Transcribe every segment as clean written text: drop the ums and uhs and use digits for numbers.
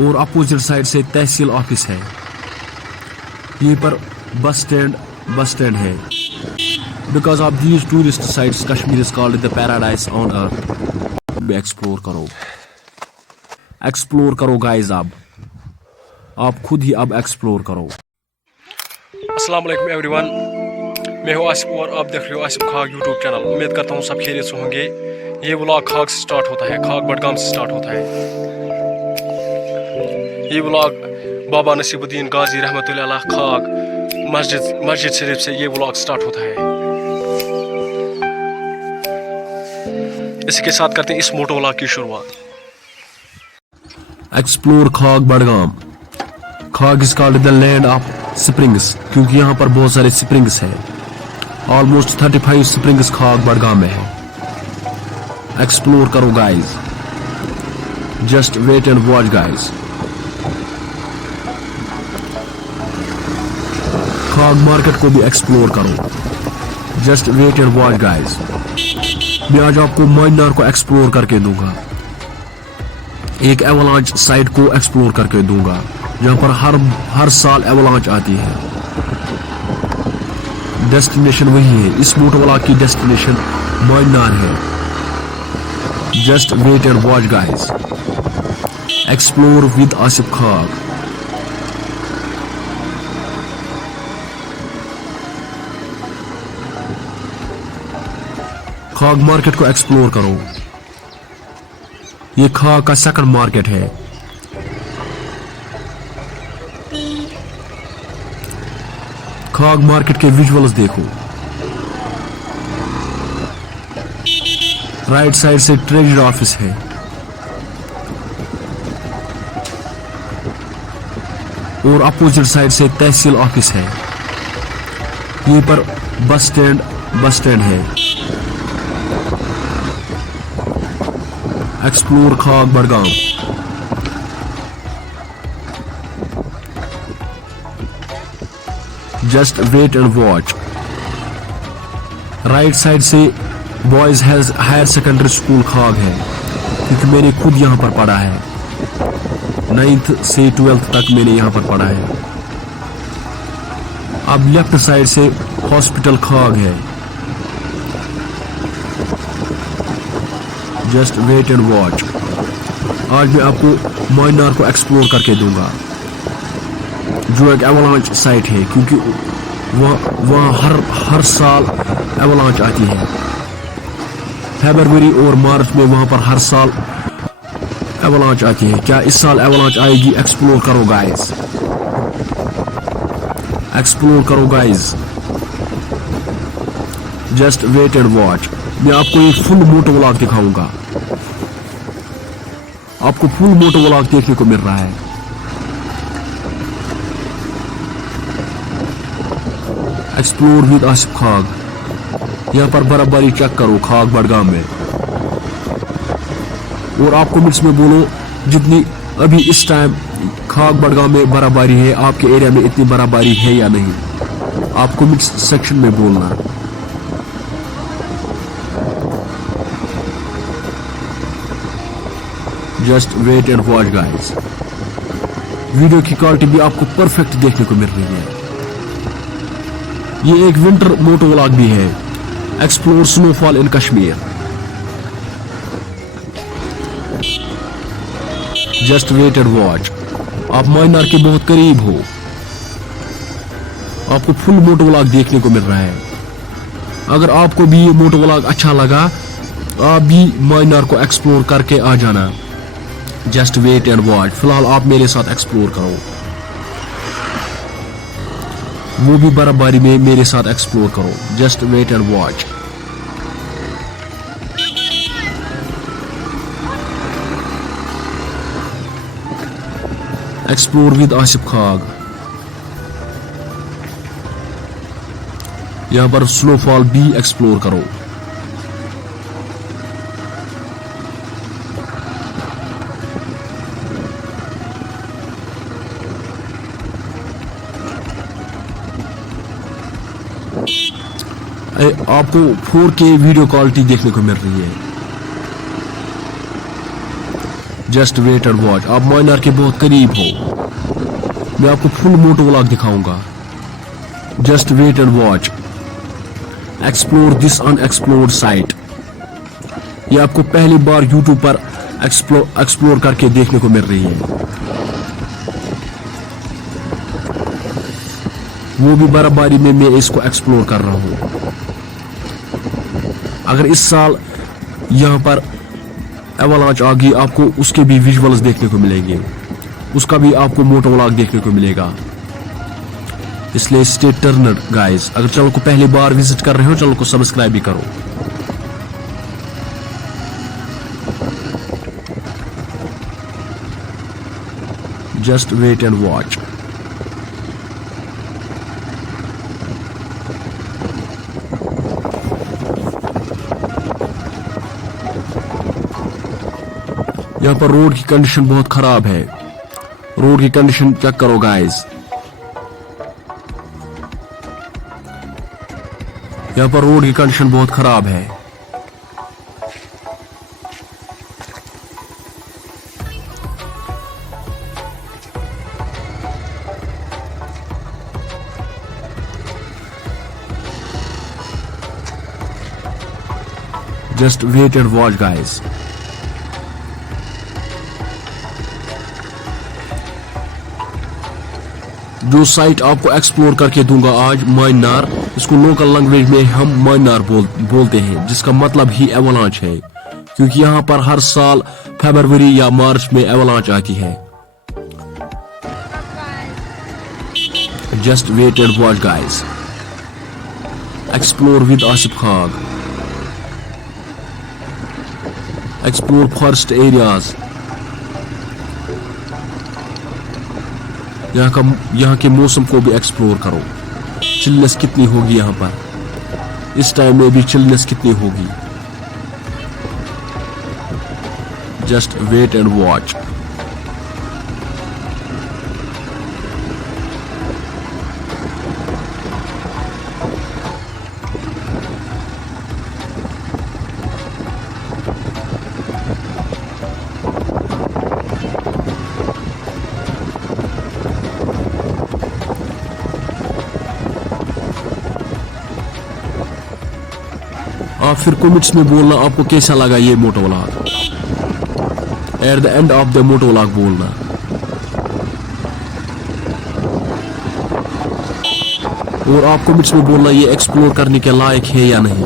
और opposite side से तहसील office है। यहीं पर बस स्टैंड है। Because of these tourist sites Kashmir is called the paradise on earth. Explore करो गाइस। अब आप खुद ही अब एक्सप्लोर करो। अस्सलाम वालेकुम एवरीवन, मैं हूँ आसिफ और आप देख रहे हो आसिफ खाग यूट्यूब चैनल। उम्मीद करता हूँ सब खैरियत से होंगे। ये व्लॉग खाग से स्टार्ट होता है, खाग बडगाम से स्टार्ट होता है। ये व्लॉग बाबा नसीबुद्दीन गाजी रहमतुल्लाह अलैह खाग मस्जिद शरीफ से ये व्लॉग स्टार्ट होता है। इसी के साथ करते हैं इस मोटो व्लॉग की शुरुआत। Explore Khag Budgam. Khag is called the land of springs क्योंकि यहाँ पर बहुत सारे स्प्रिंग्स हैं। ऑलमोस्ट 35 स्प्रिंग्स खाग बडगाम में है। एक्सप्लोर करो guys. Just wait and watch guys. Khag market को भी एक्सप्लोर करो। Just wait and watch guys. मैं आज आपको मीनार को एक्सप्लोर करके दूंगा। एक एवलांच साइट को एक्सप्लोर करके दूंगा जहां पर हर साल एवलांच आती है। डेस्टिनेशन वही है। इस मोटोव्लॉग की डेस्टिनेशन मीनार है। Just wait and watch guys. Explore with Asif Khag. Khag market को एक्सप्लोर करो। ये खाग का सेकंड मार्केट है। खाग मार्केट के विजुअल्स देखो। राइट साइड से ट्रेजरी ऑफिस है। और अपोजिट साइड से तहसील ऑफिस है। यहीं पर बस स्टैंड है। Explore Khag Budgam. Just wait and watch. Right side से boys higher secondary school Khag है क्योंकि मैंने खुद यहाँ पर पढ़ा है। 9th से 12th तक मैंने यहाँ पर पढ़ा है। अब लेफ्ट साइड से हॉस्पिटल खाग है। Just wait and watch. आज मैं आपको मीनार को एक्सप्लोर करके दूंगा जो एक एवलांच साइट है क्योंकि वहाँ हर साल एवलांच आती है। फरवरी और मार्च में वहाँ पर हर साल एवलांच आती है। क्या इस साल एवलांच आएगी? एक्सप्लोर करो गाइस। एक्सप्लोर करो guys. Just wait and watch. मैं आपको एक फुल मोटो व्लॉग दिखाऊंगा। आपको फुल मोटो व्लॉग देखने को मिल रहा है। Explore with Asif Khag. यहाँ पर बराबरी चेक करो खाग बडगाम में। और आपको मिनट्स में बोलो जितनी अभी इस टाइम खाग बडगाम में बराबरी है, आपके एरिया में इतनी बराबरी है या नहीं। आपको मिनट्स सेक्शन में बोलना। Just wait and watch guys. Video की क्वालिटी भी आपको परफेक्ट देखने को मिल रही है। ये एक विंटर मोटो व्लॉग भी है। Explore snowfall in Kashmir. Just wait and watch. आप मीनार के बहुत करीब हो। आपको फुल मोटो व्लॉग देखने को मिल रहा है। अगर आपको भी ये मोटो व्लॉग अच्छा लगा, आप भी मीनार को एक्सप्लोर करके आ जाना। Just wait and watch. फिलहाल आप मेरे साथ एक्सप्लोर करो। वो भी बराबरी में मेरे साथ एक्सप्लोर करो। Just wait and watch. Explore with Asif Khag. यहां पर स्नोफॉल भी एक्सप्लोर करो। आपको 4K वीडियो क्वालिटी देखने को मिल रही है। Just wait and watch. आप माइनर के बहुत करीब हो, मैं आपको फुल मोटोव्लॉग दिखाऊंगा। Just wait and watch. Explore this unexplored site. ये आपको पहली बार यूट्यूब पर एक्सप्लोर करके देखने को मिल रही है, वो भी बर्फबारी में मैं इसको एक्सप्लोर कर रहा हूँ। अगर इस साल यहाँ पर एवलांच आ गई, आपको उसके भी विजुअल्स देखने को मिलेंगे, उसका भी आपको मोटोव्लॉग देखने को मिलेगा। इसलिए स्टे टर्नड गाइस। अगर चैनल को पहली बार विजिट कर रहे हो, चैनल को सब्सक्राइब भी करो। Just wait and watch. यहाँ पर रोड की कंडीशन बहुत खराब है, रोड की कंडीशन चेक करो गाइस। यहाँ पर रोड की कंडीशन बहुत खराब है। Just wait and watch guys. जो साइट आपको एक्सप्लोर करके दूंगा आज, माइनार, इसको लोकल लैंग्वेज में हम माइनार बोलते हैं, जिसका मतलब ही एवलांच है, क्योंकि यहाँ पर हर साल फरवरी या मार्च में एवलांच आती है। Just wait and watch guys. Explore with Asif Khag. Explore forest areas. यहाँ के मौसम को भी एक्सप्लोर करो। चिलनेस कितनी होगी यहाँ पर, इस टाइम में भी चिलनेस कितनी होगी। Just wait and watch. आप फिर कमेंट्स में बोलना आपको कैसा लगा ये moto vlog. At the end of the moto vlog बोलना। और आप कमेंट्स में बोलना ये एक्सप्लोर करने के लायक है या नहीं,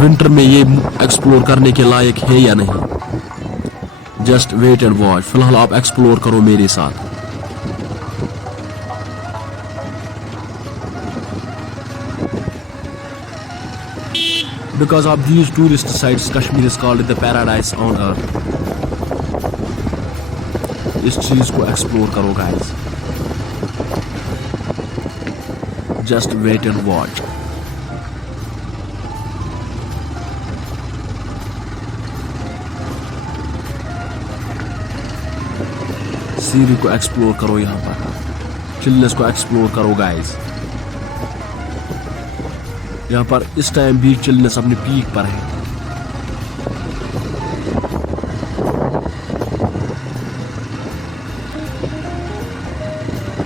विंटर में ये एक्सप्लोर करने के लायक है या नहीं। Just wait and watch. फिलहाल आप एक्सप्लोर करो मेरे साथ। Because of these tourist sites, Kashmir is called the paradise on earth. इस चीज को एक्सप्लोर करो guys. Just wait and watch. सीरी को एक्सप्लोर करो, यहाँ पर चिलनेस को एक्सप्लोर करो गाइस। यहाँ पर इस टाइम भी चिलनेस अपने पीक पर है।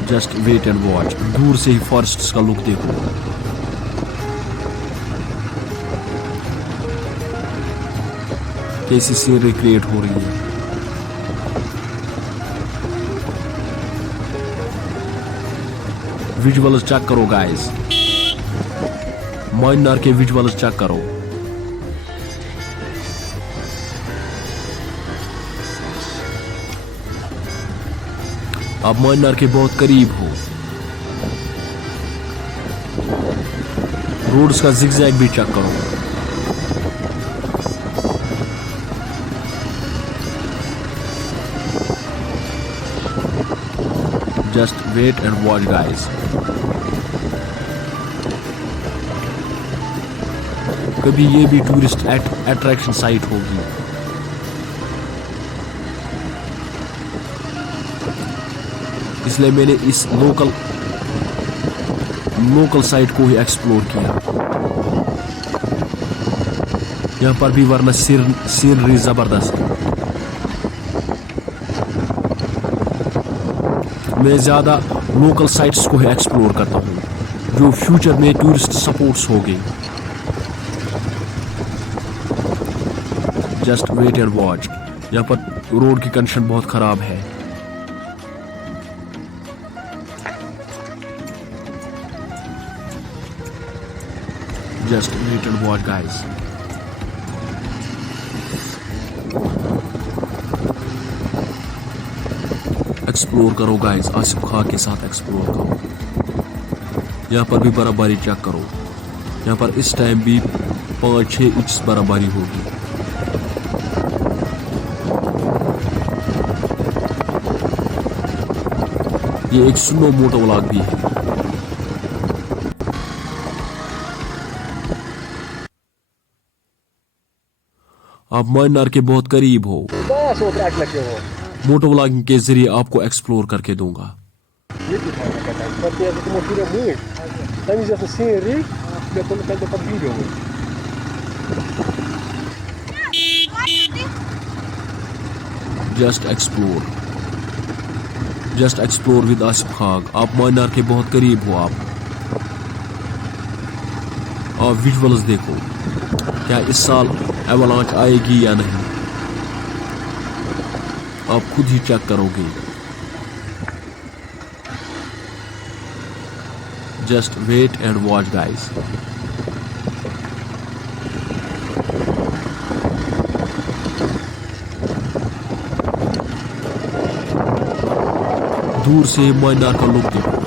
Just wait and watch. दूर से ही फॉरेस्ट का लुक देखो। कैसी सीनरी क्रिएट हो रही है। विजुअल्स चेक करो गाइस। माइनार के विजुअल्स चेक करो। आप माइनार के बहुत करीब हो। रोड्स का जिगजैग भी चेक करो। Just wait and watch guys. कभी ये भी टूरिस्ट अट्रैक्शन साइट होगी। इसलिए मैंने इस लोकल साइट को ही एक्सप्लोर किया। यहाँ पर भी वरना सीनरी जबरदस्त है। मैं ज़्यादा लोकल साइट्स को ही एक्सप्लोर करता हूँ जो फ्यूचर में टूरिस्ट सपोर्ट्स होंगे। Just wait and watch. यहाँ पर रोड की कंडीशन बहुत ख़राब है। Just wait and watch guys. Explore करो गाइस, आसिफ खाग के साथ एक्सप्लोर करो। यहाँ पर भी बर्फबारी चेक करो। यहाँ पर इस टाइम भी 5-6 इंच बर्फबारी होगी। ये एक स्नो मोटोव्लॉग भी है। आप मानार के बहुत करीब हो। मोटोव्लॉगिंग के जरिए आपको एक्सप्लोर करके दूंगा। Just explore with Asif Khag. आप मानार के बहुत करीब हो। आप विजुअल्स देखो, क्या इस साल एवलांच आएगी या नहीं, आप खुद ही चेक करोगे। Just wait and watch guys. दूर से मानार का लुक देखो।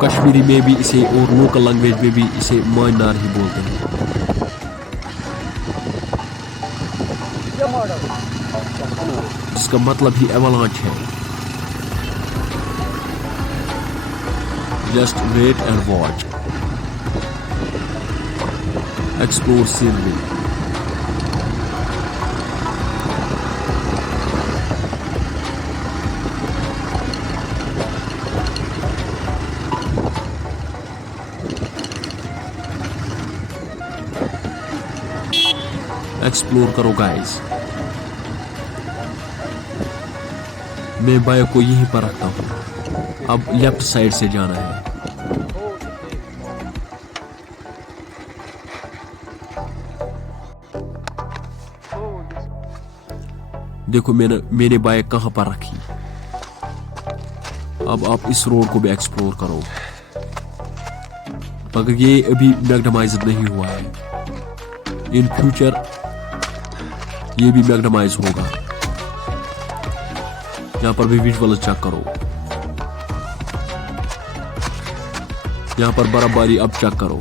कश्मीरी में भी इसे और लोकल लैंग्वेज में भी इसे मानार ही बोलते हैं। इसका मतलब ही एवलांच है। Just wait and watch. Explore scenery. Explore करो गाइस। मैं बाइक को यहीं पर रखता हूँ। अब लेफ्ट साइड से जाना है। देखो मैंने बाइक कहाँ पर रखी। अब आप इस रोड को भी एक्सप्लोर करो। मगर ये अभी मैग्नेटाइज्ड नहीं हुआ है। इन फ्यूचर ये भी मैग्नेटाइज होगा। यहाँ पर भी विजुअल चेक करो। यहाँ पर बर्फबारी अब चेक करो।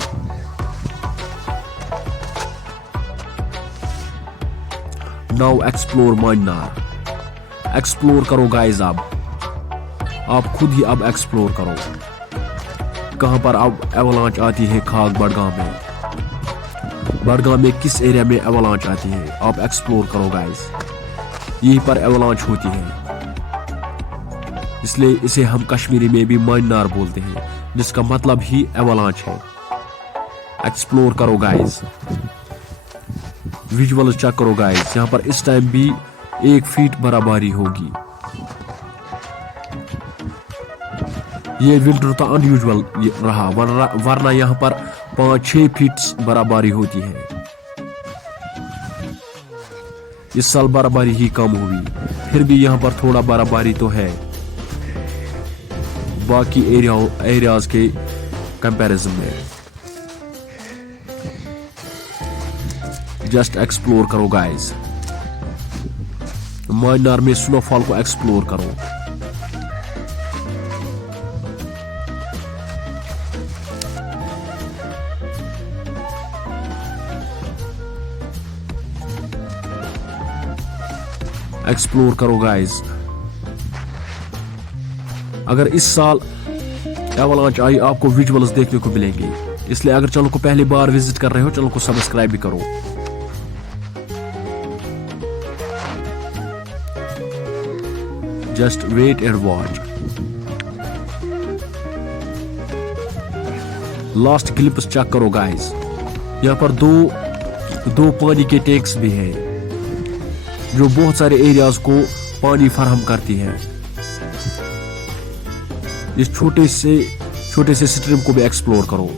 Now explore Manar. एक्सप्लोर करो गाइस। आप खुद ही अब एक्सप्लोर करो कहां पर अब एवलांच आती है। खाग budgam में। budgam में किस एरिया में एवलांच आती है आप एक्सप्लोर करो गाइस। यहीं पर एवलांच होती है, इसलिए इसे हम कश्मीरी में भी मानार बोलते हैं, जिसका मतलब ही एवलांच है। एक्सप्लोर करो गाइस। विजुअल चेक करो गाइस। यहाँ पर इस टाइम भी 1 फीट बर्फबारी होगी। ये विंटर तो अनयूजुअल रहा, वरना यहाँ पर 5-6 फीट बर्फबारी होती है। इस साल बर्फबारी ही कम हुई, फिर भी यहाँ पर थोड़ा बर्फबारी तो है बाकी एरियाज के कंपैरिजन में। जस्ट एक्सप्लोर करो गाइस। मानार में स्नोफॉल को एक्सप्लोर करो। एक्सप्लोर करो गाइस। अगर इस साल एवलांच आई आपको विजुअल्स देखने को मिलेंगे, इसलिए अगर चैनल को पहली बार विजिट कर रहे हो चैनल को सब्सक्राइब भी करो। Just wait and watch. Last clips check करो गाइस। यहाँ पर दो पानी के टैंक्स भी हैं जो बहुत सारे एरियाज को पानी फराहम करती है। इस छोटे से स्ट्रीम को भी एक्सप्लोर करो,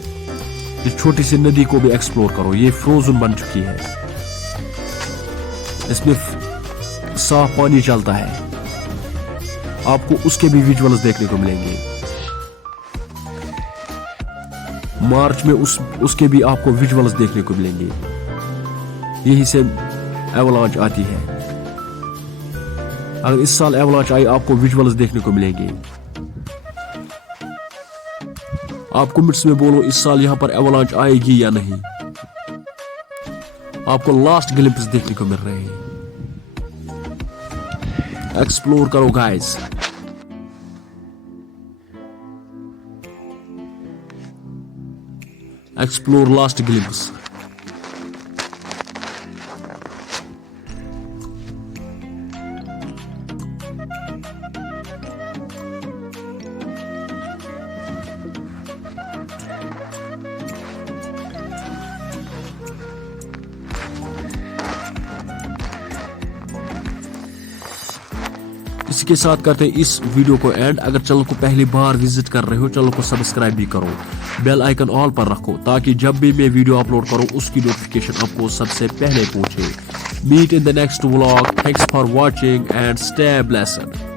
इस छोटी सी नदी को भी एक्सप्लोर करो। ये फ्रोजन बन चुकी है, इसमें साफ पानी चलता है। आपको उसके भी विजुअल्स देखने को मिलेंगे। मार्च में उसके भी आपको विजुअल्स देखने को मिलेंगे। यही से एवलांच आती है। अगर इस साल एवलांच आई, आपको विजुअल्स देखने को मिलेंगे। आप कमेंट्स में बोलो इस साल यहां पर एवलांच आएगी या नहीं। आपको लास्ट ग्लिम्प्स देखने को मिल रहे हैं। एक्सप्लोर करो गाइस। Explore last glimpse. इसके साथ करते हैं इस वीडियो को एंड। अगर चैनल को पहली बार विजिट कर रहे हो, चैनल को सब्सक्राइब भी करो, बेल आइकन ऑल पर रखो, ताकि जब भी मैं वीडियो अपलोड करूं उसकी नोटिफिकेशन आपको सबसे पहले पहुंचे। Meet in the next vlog. Thanks for watching and stay blessed.